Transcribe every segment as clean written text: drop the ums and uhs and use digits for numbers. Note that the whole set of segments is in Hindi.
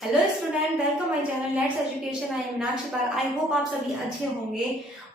Hello student, welcome my channel let's education. I am Meenakshi Pal. I hope आप सभी अच्छे होंगे।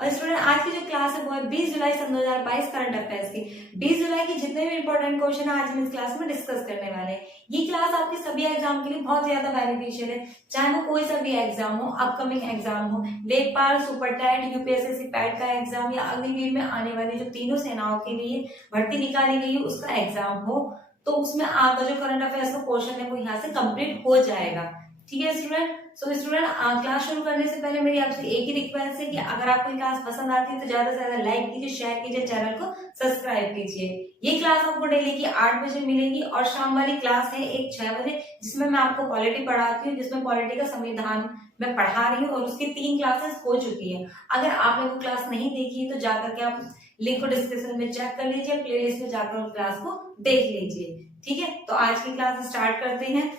और स्टूडेंट, आज की जो क्लास है वो है 20 जुलाई सन 2022 करंट अफेयर्स की। 20 जुलाई की जितने भी इंपॉर्टेंट क्वेश्चन है आज हम इस क्लास में डिस्कस करने वाले हैं। ये क्लास आपके सभी एग्जाम के लिए बहुत ज्यादा बेनिफिशियल है, चाहे वो कोई सा भी एग्जाम हो, अपकमिंग एग्जाम हो, लेखपाल, सुपर टेट, यूपीएससी पैट का एग्जाम या अग्निवीर में आने वाली जो तीनों सेनाओं के लिए भर्ती निकाली गई है उसका एग्जाम हो, तो उसमें आपका जो करंट अफेयर्स का पोर्शन है वो यहाँ से कंप्लीट हो जाएगा। ठीक है स्टूडेंट। सो स्टूडेंट, क्लास शुरू करने से पहले मेरी आपसे एक ही रिक्वेस्ट है कि अगर आपको क्लास पसंद आती है तो ज्यादा से ज्यादा लाइक कीजिए, शेयर कीजिए, चैनल को सब्सक्राइब कीजिए। ये क्लास आपको डेली की 8 बजे मिलेगी और शाम वाली क्लास है एक 6 बजे, जिसमें मैं आपको पॉलिटी पढ़ाती हूँ, जिसमें पॉलिटी का संविधान मैं पढ़ा रही हूँ और उसकी 3 क्लासेस हो चुकी है। अगर आपने वो क्लास नहीं देखी है तो जाकर के आप लिंक को डिस्क्रिप्शन में चेक कर लीजिए, प्लेलिस्ट में जाकर उस क्लास को देख लीजिए। ठीक है, तो आज की क्लास स्टार्ट करते हैं।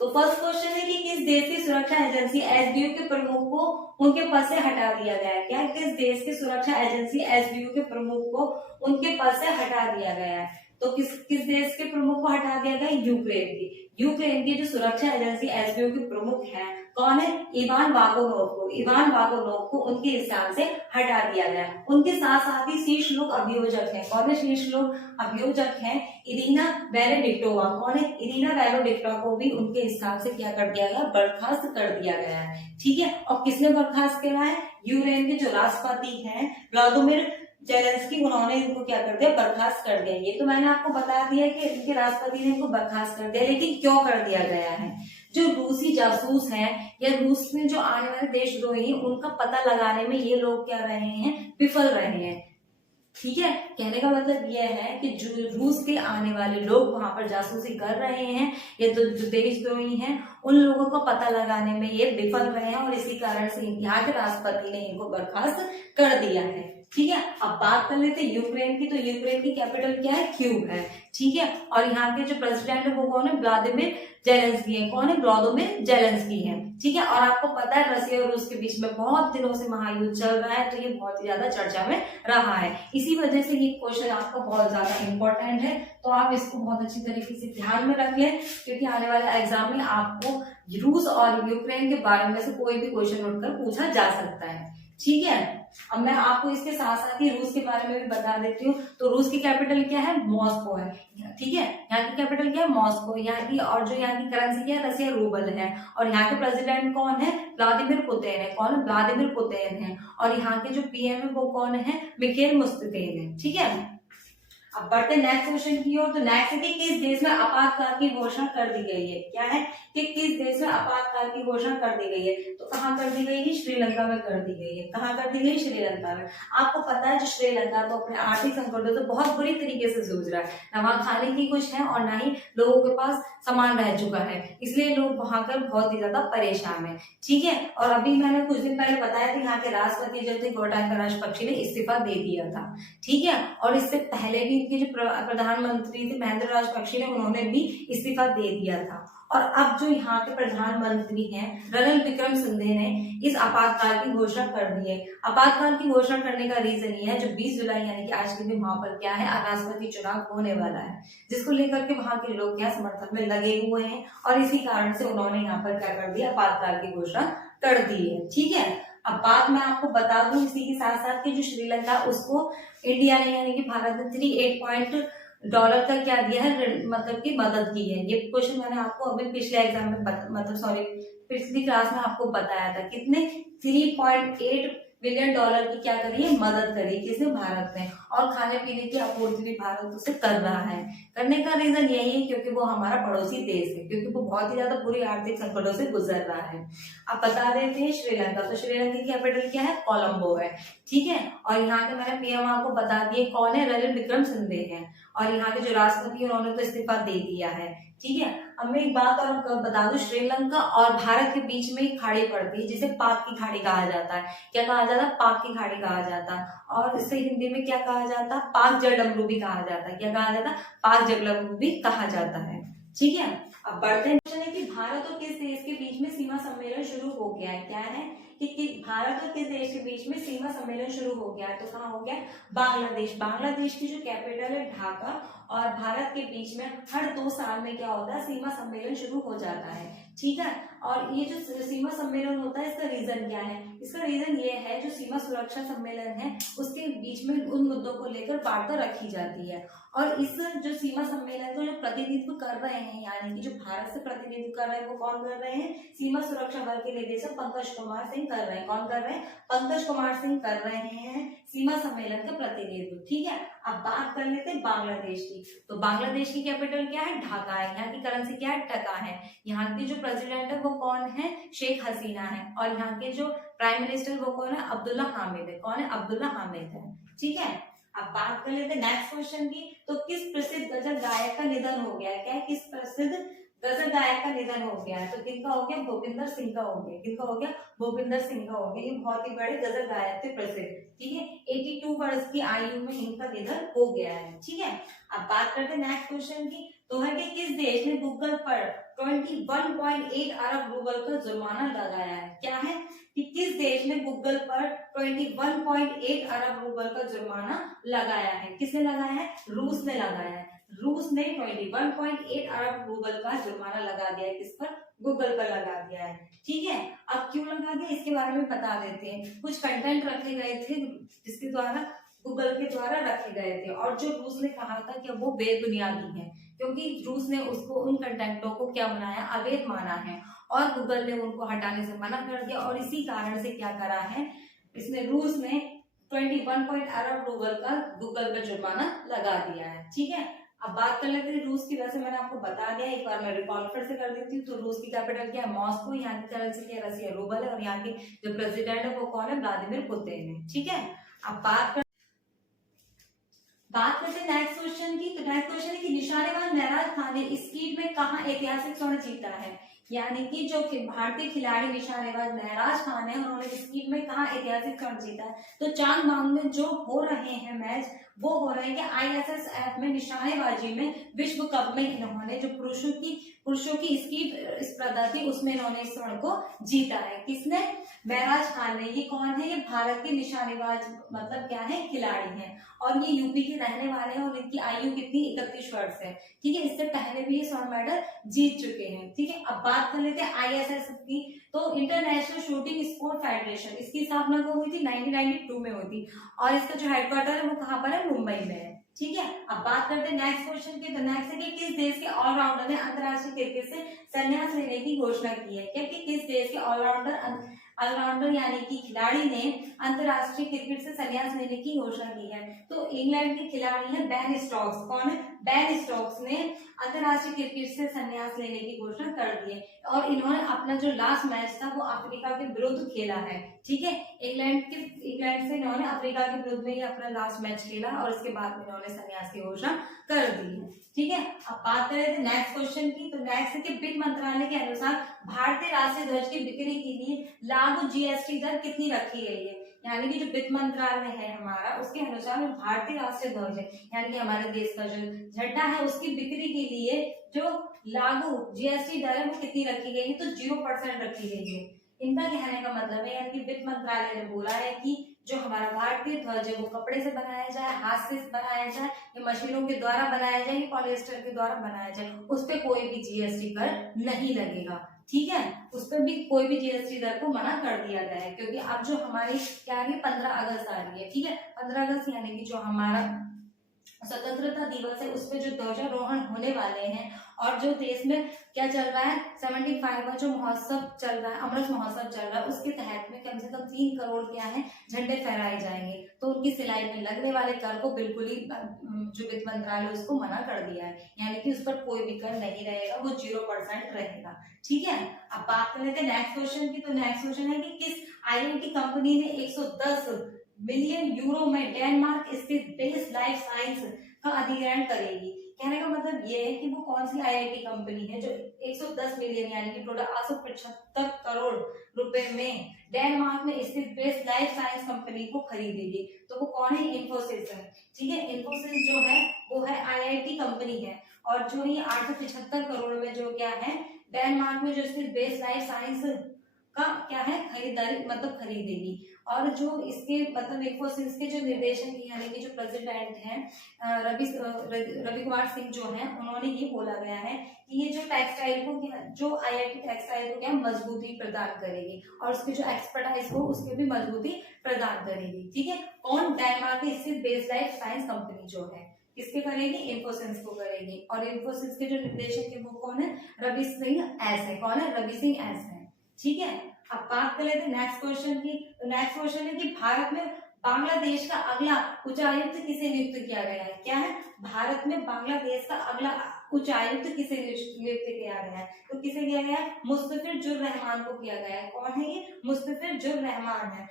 तो फर्स्ट क्वेश्चन है कि किस देश की सुरक्षा एजेंसी एसबीयू के प्रमुख को उनके पद से हटा दिया गया है? क्या किस देश की सुरक्षा एजेंसी एसबीयू के प्रमुख को उनके पद से हटा दिया गया है? तो किस देश के प्रमुख को हटा दिया गया? यूक्रेन की जो सुरक्षा एजेंसी एसबीयू के प्रमुख है कौन है? इवान वागोनोव को उनके स्थान से हटा दिया गया। उनके साथ साथ ही शीर्ष लोक अभियोजक है। कौन है शीर्ष लोक अभियोजक है? इरिना बेनेडिक्टोवा। कौन है? इरिना बेनेडिक्टोवा को भी उनके स्थान से क्या कर दिया गया? बर्खास्त कर दिया गया है। ठीक है, और किसने बर्खास्त किया है? यूक्रेन के जो राष्ट्रपति हैं व्लादिमीर जेलेंस्की, उन्होंने इनको क्या कर दिया? बर्खास्त कर दिया। ये तो मैंने आपको बता दिया कि इनके राष्ट्रपति ने इनको बर्खास्त कर दिया, लेकिन क्यों कर दिया गया है? जो रूसी जासूस हैं या रूस में जो आने वाले देशद्रोही उनका पता लगाने में ये लोग क्या रहे हैं? विफल रहे हैं। ठीक है, कहने का मतलब यह है कि जो रूस के आने वाले लोग वहां पर जासूसी कर रहे हैं या तो जो देशद्रोही हैं उन लोगों को पता लगाने में ये विफल रहे हैं और इसी कारण से यहाँ के राष्ट्रपति ने इनको बर्खास्त कर दिया है। ठीक है, अब बात कर लेते हैं यूक्रेन की। तो यूक्रेन की कैपिटल क्या है? कीव है। ठीक है, और यहाँ के जो प्रेसिडेंट है वो कौन है? व्लादिमीर जेलेंस्की है। कौन है? व्लादिमीर जेलेंस्की है। ठीक है, और आपको पता है रशिया और रूस के बीच में बहुत दिनों से महायुद्ध चल रहा है, तो ये बहुत ही ज्यादा चर्चा में रहा है। इसी वजह से ये क्वेश्चन आपका बहुत ज्यादा इंपॉर्टेंट है, तो आप इसको बहुत अच्छी तरीके से ध्यान में रख लें, क्योंकि आने वाले एग्जाम में आपको रूस और यूक्रेन के बारे में से कोई भी क्वेश्चन उठकर पूछा जा सकता है। ठीक है, अब मैं आपको इसके साथ साथ ही रूस के बारे में भी बता देती हूँ। तो रूस की कैपिटल क्या है? मॉस्को है। ठीक है, यहाँ की कैपिटल क्या है? मॉस्को। यहाँ की और जो यहाँ की करेंसी क्या है? रशिया रूबल है। और यहाँ के प्रेसिडेंट कौन है? व्लादिमीर पुतिन है। कौन है? व्लादिमीर पुतिन है। और यहाँ के जो पीएम है वो कौन है? मिखेल मुश्ताकिन है। ठीक है, अब बढ़ते नेक्स्ट क्वेश्चन की ओर। तो नेक्स्ट है कि किस देश में आपातकाल की घोषणा कर दी गई है? क्या है कि किस देश में आपातकाल की घोषणा कर दी गई है? तो कहाँ कर दी गई है? श्रीलंका में कर दी गई है। कहाँ कर दी गई? श्रीलंका में। आपको पता है जो श्रीलंका तो अपने आर्थिक संकटों से बहुत बुरी तरीके से जूझ रहा है, ना वहाँ खाने की कुछ है और ना ही लोगों के पास सामान रह चुका है, इसलिए लोग वहां कर बहुत ही ज्यादा परेशान है। ठीक है, और अभी मैंने कुछ दिन पहले बताया था यहाँ के राष्ट्रपति जो थे गोटाबाया राजपक्षे ने इस्तीफा दे दिया था। ठीक है, और इससे पहले भी इनके जो प्रधानमंत्री थे महेंद्र राजपक्षे ने, उन्होंने भी इस्तीफा दे दिया था। और अब जो यहाँ के प्रधानमंत्री हैं रणल विक्रमसिंघे ने इस आपातकाल की घोषणा कर दी है। आपातकाल की घोषणा करने का रीजन ये है, जो 20 जुलाई यानी कि आज के दिन वहां पर क्या है? राष्ट्रपति चुनाव होने वाला है, जिसको लेकर के वहां के लोग क्या समर्थन में लगे हुए हैं, और इसी कारण से उन्होंने यहाँ पर क्या कर दिया? आपातकाल की घोषणा कर दी है। ठीक है, अब बात मैं आपको बता दूं इसी के साथ साथ कि जो श्रीलंका उसको इंडिया ने यानी कि भारत ने $38 का क्या दिया है? मतलब की मदद की है। ये क्वेश्चन मैंने आपको अभी पिछले एग्जाम में पिछली क्लास में आपको बताया था। कितने? $3.8 बिलियन की क्या करी है? मदद करी। किसने? भारत ने। और खाने पीने की आपूर्ति भी भारत उसे कर रहा है। करने का रीजन यही है क्योंकि वो हमारा पड़ोसी देश है, क्योंकि वो बहुत ही ज्यादा बुरी आर्थिक संकटों से गुजर रहा है। अब बता देते हैं श्रीलंका। तो श्रीलंका की कैपिटल क्या है? कोलंबो है। ठीक है, और यहाँ के मैंने पीएम आपको बता दिए कौन है? रणल विक्रमसिंघे हैं। और यहाँ के जो राष्ट्रपति उन्होंने तो इस्तीफा दे दिया है। ठीक है, अब मैं एक बात और बता दूं, श्रीलंका और भारत के बीच में एक खाड़ी पड़ती है जिसे पाक की खाड़ी कहा जाता है। क्या कहा जाता है? पाक की खाड़ी कहा जाता है। और इसे हिंदी में क्या कहा जाता है? पाक जलडमरू भी कहा जाता है। क्या कहा जाता है? पाक जलडमरू भी कहा जाता है। ठीक है, अब बढ़ते हैं। क्वेश्चन है कि भारत और किस देश के बीच में सीमा सम्मेलन शुरू हो गया है? क्या है कि भारत और किस देश के बीच में सीमा सम्मेलन शुरू हो गया है? तो कहाँ हो गया? बांग्लादेश। बांग्लादेश की जो कैपिटल है ढाका, और भारत के बीच में हर 2 साल में क्या होता है? सीमा सम्मेलन शुरू हो जाता है। ठीक है। और ये जो सीमा सम्मेलन होता है इसका रीजन क्या है? इसका रीजन ये है जो सीमा सुरक्षा सम्मेलन है उसके बीच में उन मुद्दों को लेकर वार्ता रखी जाती है। और इस जो सीमा सम्मेलन को जो प्रतिनिधित्व कर रहे हैं, यानी कि जो भारत से प्रतिनिधित्व कर रहे हैं, वो कौन कर रहे हैं? सीमा सुरक्षा बल के निदेशक पंकज कुमार सिंह कर रहे हैं। कौन कर रहे हैं? पंकज कुमार सिंह कर रहे हैं सीमा सम्मेलन का प्रतिनिधित्व। ठीक है। अब बात कर लेते हैं बांग्लादेश की। तो बांग्लादेश की कैपिटल क्या है? ढाका है। यहाँ की करेंसी क्या है? टका है। यहाँ की जो प्रेसिडेंट है वो कौन है? शेख हसीना है। और यहाँ के जो प्राइम मिनिस्टर वो कौन है? अब्दुल्ला हामिद है। कौन है? अब्दुल्ला हामिद है। ठीक है। अब बात कर लेते हैं नेक्स्ट क्वेश्चन की। तो किस प्रसिद्ध गजल गायक का निधन हो गया है? क्या है? किस प्रसिद्ध गजल गायक का निधन हो गया है? तो किनका हो गया? भूपिंदर सिंह का हो गया। किनका हो गया? भूपिंदर सिंह का हो गया। ये बहुत ही बड़े गजल गायक थे प्रसिद्ध। ठीक है। 82 वर्ष की आयु में इनका निधन हो गया है। ठीक है। अब बात करते हैं नेक्स्ट क्वेश्चन की। तो है कि किस देश ने गूगल पर 21.8 अरब रूबल का जुर्माना लगाया है? क्या है कि किस देश ने गूगल पर 21.8 अरब रूबल का जुर्माना लगाया है? किसने लगाया है? रूस ने लगाया है। रूस ने 21.8 अरब रूबल का जुर्माना लगा दिया है। किस पर? गूगल पर लगा दिया है। ठीक है। अब क्यों लगा दिया इसके बारे में बता देते हैं। कुछ कंटेंट रखे गए थे जिसके द्वारा गूगल के द्वारा रखे गए थे, और जो रूस ने कहा था कि वो बेबुनियादी है, क्योंकि रूस ने उसको उन कंटेंटों को क्या बनाया? अवैध माना है, और गूगल ने उनको हटाने से मना कर दिया। और इसी कारण से क्या करा है इसने? रूस ने 21 अरब रूबल का गूगल पर जुर्माना लगा दिया है। ठीक है। अब बात कर लेते हैं रूस की। वैसे मैंने आपको बता दिया, एक बार मैं रिकॉल फिर से कर देती हूँ। तो रूस की कैपिटल क्या है? मॉस्को। यहाँ की करेंसी क्या है? रसिया रूबल है। और यहाँ के जो प्रेसिडेंट है वो कौन है? व्लादिमीर पुतिन है। ठीक है। अब बात करते हैं नेक्स्ट क्वेश्चन की। तो नेक्स्ट क्वेश्चन है कि निशानेबाज महराज खान ने स्कीट में कहाँ ऐतिहासिक स्वर्ण जीता है? यानी कि जो भारतीय खिलाड़ी निशानेबाज महराज खान है उन्होंने स्कीट में कहाँ ऐतिहासिक स्वर्ण जीता है? तो चांगबांग में जो हो रहे हैं मैच वो हो रहे हैं कि ISSF में निशानेबाजी में विश्व कप में इन्होंने जो पुरुषों की स्कीट स्पर्धा थी उसमें इन्होंने इस स्वर्ण को जीता है। किसने? महराज खान ने। ये कौन है? ये भारत के निशानेबाज मतलब क्या है? खिलाड़ी हैं, और ये यूपी के रहने वाले हैं, और इनकी आयु कितनी? 31 वर्ष है। ठीक है। इससे पहले भी ये स्वर्ण मेडल जीत चुके हैं। ठीक है। अब बात कर लेते हैं ISSF की। तो इंटरनेशनल शूटिंग स्पोर्ट फेडरेशन, इसकी स्थापना कब हुई थी? 1992 में हुई थी, और इसका जो हेडक्वार्टर है वो कहाँ पर है? मुंबई में है। ठीक है। अब बात करते हैं नेक्स्ट क्वेश्चन की। तो नेक्स्ट है कि किस देश के ऑलराउंडर ने अंतरराष्ट्रीय क्रिकेट से संन्यास लेने की घोषणा की है? क्या कि किस देश के ऑलराउंडर यानी कि खिलाड़ी ने अंतरराष्ट्रीय क्रिकेट से संन्यास लेने की घोषणा की है? तो इंग्लैंड के खिलाड़ी हैं बेन स्टोक्स। कौन है? बेन स्टोक्स ने अंतरराष्ट्रीय क्रिकेट से संन्यास लेने की घोषणा कर दी है, और इन्होंने अपना जो लास्ट मैच था वो अफ्रीका के विरुद्ध खेला है। ठीक है। इंग्लैंड से इन्होंने अफ्रीका के विरुद्ध में ही अपना लास्ट मैच खेला, और इसके बाद में इन्होंने संन्यास की घोषणा कर दी है। ठीक है। अब बात करें नेक्स्ट क्वेश्चन की। तो नेक्स्ट है कि वित्त मंत्रालय के अनुसार भारतीय राष्ट्रीय ध्वज की बिक्री के लिए लागू GST दर कितनी रखी गई है? यानी कि जो वित्त मंत्रालय है हमारा, उसके अनुसार भारतीय राष्ट्रीय ध्वज है यानी कि हमारे देश का जो झंडा है उसकी बिक्री के लिए जो लागू GST दर है वो कितनी रखी गई है? तो 0% रखी गई है। इनका कहने का मतलब है, यानी कि वित्त मंत्रालय ने बोला है कि जो हमारा भारतीय ध्वज है वो कपड़े से बनाया जाए, हाथ से बनाया जाए, या मशीनों के द्वारा बनाया जाए, या पॉलिएस्टर के द्वारा बनाया जाए, उस पर कोई भी GST कर नहीं लगेगा। ठीक है। उस पर भी कोई भी GST दर को मना कर दिया गया है, क्योंकि अब जो हमारी क्या है 15 अगस्त आ रही है। ठीक है। 15 अगस्त यानी कि जो हमारा स्वतंत्रता दिवस है उस पे जो ध्वजारोहण होने वाले हैं, और जो देश में क्या चल रहा है 75वां जो महोत्सव चल रहा है, अमृत महोत्सव चल रहा है, उसके तहत में कम से कम 3 करोड़ क्या है झंडे फहराए जाएंगे। तो उनकी सिलाई में लगने वाले कर को बिल्कुल ही जो वित्त मंत्रालय उसको मना कर दिया है, यानी कि उस पर कोई भी कर नहीं रहेगा, वो 0% रहेगा। ठीक है। अब बात कर लेते हैं नेक्स्ट क्वेश्चन की। तो नेक्स्ट क्वेश्चन है कि किस IIT कंपनी ने 110 मिलियन यूरो में डेनमार्क स्थित बेस लाइफ साइंस का अधिग्रहण करेगी? कहने का मतलब ये है कि वो कौन सी IIT कंपनी है जो 110 मिलियन यानी कि टोटल 875 करोड़ रुपए में डेनमार्क में स्थित बेस लाइफ साइंस कंपनी को खरीदेगी? तो वो कौन है? इन्फोसिस है। ठीक है। इन्फोसिस जो है वो है IIT कंपनी है, और जो ये 875 करोड़ में जो क्या है डेनमार्क में जो स्थित बेस लाइफ साइंस का क्या है खरीदारी मतलब खरीदेगी। और जो इसके मतलब इन्फोसिस के जो निर्देशक यानी कि जो प्रेसिडेंट हैं रवि कुमार सिंह जो हैं, उन्होंने ये बोला गया है कि ये जो टेक्सटाइल को जो आईआईटी टेक्सटाइल को क्या मजबूती प्रदान करेगी और उसकी जो एक्सपर्टाइज को उसके भी मजबूती प्रदान करेगी। ठीक है, कौन? डेनमार्क की स्थित बेस लाइफ साइंस कंपनी जो है किसके करेगी? इन्फोसिस को करेगी। और इन्फोसिस के जो निर्देशक है वो कौन है? रवि सिंह एस है। कौन है? रवि सिंह एस है। ठीक है, अब बात कर लेते हैं नेक्स्ट क्वेश्चन की। नेक्स्ट क्वेश्चन है कि भारत में बांग्लादेश का अगला उच्चायुक्त किसे नियुक्त किया गया है? क्या है? भारत में बांग्लादेश का अगला उच्चायुक्त किसे नियुक्त किया गया है? तो किसे किया गया है? मुस्तफिजुर रहमान को किया गया है। कौन है ये? मुस्तफिजुर रहमान है।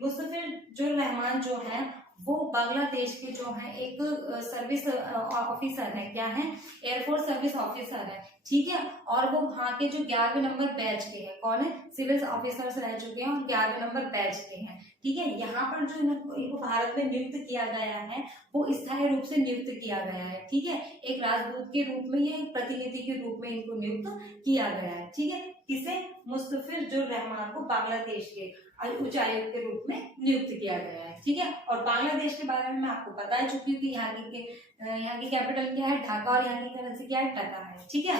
मुस्तफिजुर रहमान जो है वो बांग्लादेश के जो है एक सर्विस ऑफिसर है। क्या है? एयरफोर्स सर्विस ऑफिसर है। ठीक है, और वो वहां के जो 11वें नंबर बैच के हैं। कौन है? सिविल ऑफिसर्स रह चुके हैं और 11वें नंबर बैच के हैं। ठीक है, यहाँ पर जो इनको भारत में नियुक्त किया गया है वो स्थायी रूप से नियुक्त किया गया है। ठीक है, एक राजदूत के रूप में या एक प्रतिनिधि के रूप में इनको नियुक्त किया गया है। ठीक है, किसे? मुस्तफिजुर रहमान को बांग्लादेश के उच्चायुक्त के रूप में नियुक्त किया गया है। ठीक है, और बांग्लादेश के बारे में मैं आपको बता चुकी हूँ कि यहाँ की कैपिटल क्या है? ढाका, और यहाँ की करेंसी क्या है? टका है। ठीक है,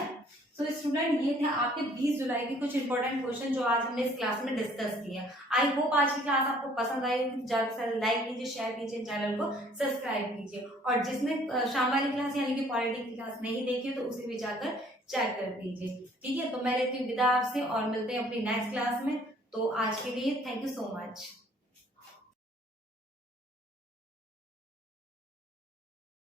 तो स्टूडेंट ये थे आपके 20 जुलाई के कुछ इंपॉर्टेंट क्वेश्चन जो आज हमने इस क्लास में डिस्कस किए। आई होप आज की क्लास आपको पसंद आई होगी। ज्यादा से ज्यादा लाइक कीजिए, शेयर कीजिए, चैनल को सब्सक्राइब कीजिए, और जिसने शाम वाली क्लास यानी कि पॉलिटी की क्लास नहीं देखी तो उसे भी जाकर चेक कर दीजिए। ठीक है, तो मैं लेती हूँ विदा आपसे और मिलते हैं अपनी नेक्स्ट क्लास में। तो आज के लिए थैंक यू सो मच।